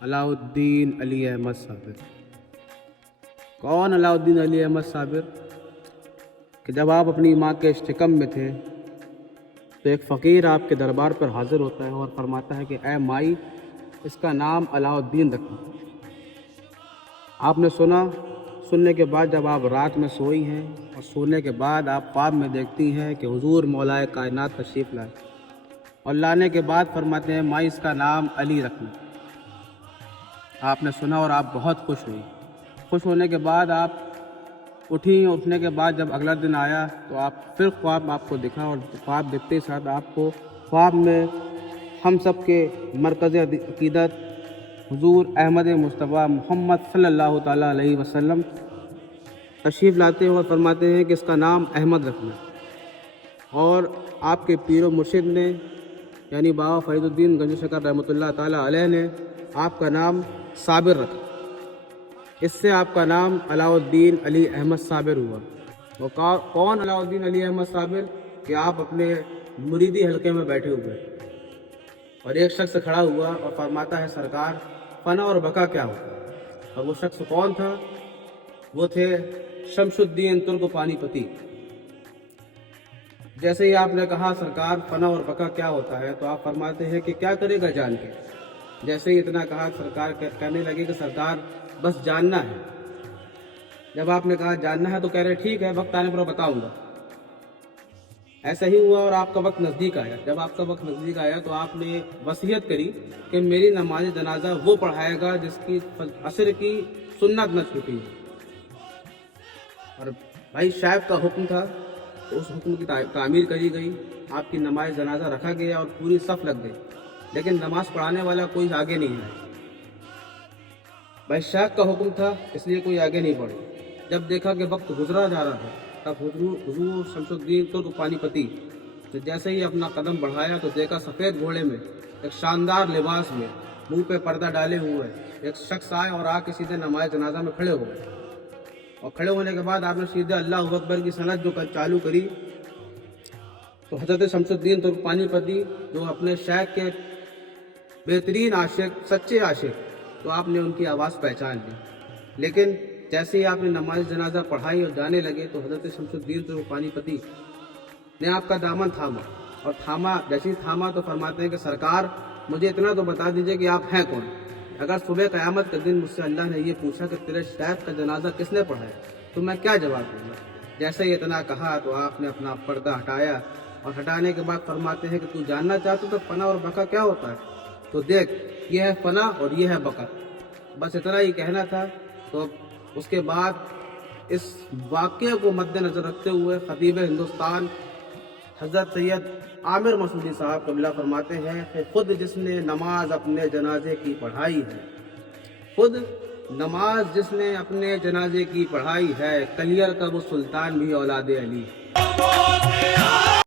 अलाउद्दीन अली अहमद साबिर। कौन अलाउद्दीन अली अहमद साबिर? कि जब आप अपनी माँ के इश्तिकम में थे तो एक फ़कीर आपके दरबार पर हाज़िर होता है और फरमाता है कि ऐ माई, इसका नाम अलाउद्दीन रखना। आपने सुनने के बाद जब आप रात में सोई हैं और सोने के बाद आप ख्वाब में देखती हैं कि हुजूर मौलाए कायनात तशरीफ़ लाए और लाने के बाद फरमाते हैं माई, इसका नाम अली रखना। आपने सुना और आप बहुत खुश हुई। खुश होने के बाद आप उठी। उठने के बाद जब अगला दिन आया तो आप फिर ख्वाब आपको दिखा और ख्वाब देखते ही साथ आपको ख्वाब में हम सब के मरकज़ अक़ीदत हुजूर अहमद मुस्तफ़ा मोहम्मद सल्लल्लाहु ताला अलैहि वसल्लम तशरीफ़ लाते हैं और फरमाते हैं कि इसका नाम अहमद रखना। और आपके पीर व मुर्शिद ने यानी बाबा फरीदुद्दीन गंज शकर रहमतुल्लाह ताला अलैह ने आपका नाम साबिर रखा। इससे आपका नाम अलाउद्दीन अली अहमद साबिर हुआ। वो कौन अलाउद्दीन अली अहमद साबिर? कि आप अपने मुरीदी हलके में बैठे हुए और एक शख्स खड़ा हुआ और फरमाता है सरकार, फना और बका क्या होता है? और वो शख्स कौन था? वो थे शमशुद्दीन तुर्क पानीपती। जैसे ही आपने कहा सरकार फना और बका क्या होता है, तो आप फरमाते हैं कि क्या करेगा जान के। जैसे ही इतना कहा सरकार कहने लगे कि सरकार बस जानना है। जब आपने कहा जानना है तो कह रहे ठीक है, वक्त आने पर बताऊंगा। ऐसा ही हुआ और आपका वक्त नज़दीक आया। जब आपका वक्त नज़दीक आया तो आपने वसीयत करी कि मेरी नमाज जनाजा वो पढ़ाएगा जिसकी असर की सुन्नत न छूटी। और भाई साहब का हुक्म था तो उस हुक्म की तामीर करी गई। आपकी नमाज जनाजा रखा गया और पूरी सफ़ लग गई, लेकिन नमाज पढ़ाने वाला कोई आगे नहीं आया। भाई साहब का हुक्म था इसलिए कोई आगे नहीं बढ़े। जब देखा कि वक्त गुजरा जा रहा था तब हुजूर शमशुद्दीन तुर्क पानीपती तो जैसे ही अपना कदम बढ़ाया तो देखा सफ़ेद घोड़े में एक शानदार लिबास में मुंह पे पर्दा डाले हुए एक शख्स आए और आके सीधे नमाज जनाजा में खड़े हो गए। और खड़े होने के बाद आपने सीधे अल्लाहु अकबर की सनत जो चालू करी तो हज़रत शमशुद्दीन तुर्क पानीपती जो अपने शेख के बेहतरीन आशिक, सच्चे आशिक, तो आपने उनकी आवाज़ पहचान ली। लेकिन जैसे ही आपने नमाज जनाजा पढ़ाई और जाने लगे तो हज़रत शमशुद्दीन तुर्क पानीपती ने आपका दामन थामा। जैसे ही थामा तो फरमाते हैं कि सरकार मुझे इतना तो बता दीजिए कि आप हैं कौन। अगर सुबह क़यामत के दिन मुझसे अल्लाह ने ये पूछा कि तेरे शेख का जनाजा किसने पढ़ाया तो मैं क्या जवाब दूँगा। जैसे ही इतना कहा तो आपने अपना पर्दा हटाया और हटाने के बाद फरमाते हैं कि तू जानना चाहते तो फना और बका क्या होता है, तो देख ये है फना और ये है बका। बस इतना ही कहना था। तो उसके बाद इस वाक़े को मद्देनज़र रखते हुए खतीब हिंदुस्तान हज़रत सैयद आमिर मसूदी साहब कबिला फरमाते हैं कि खुद जिसने नमाज अपने जनाजे की पढ़ाई है, खुद नमाज जिसने अपने जनाजे की पढ़ाई है, कलियर का वो सुल्तान भी औलादे अली।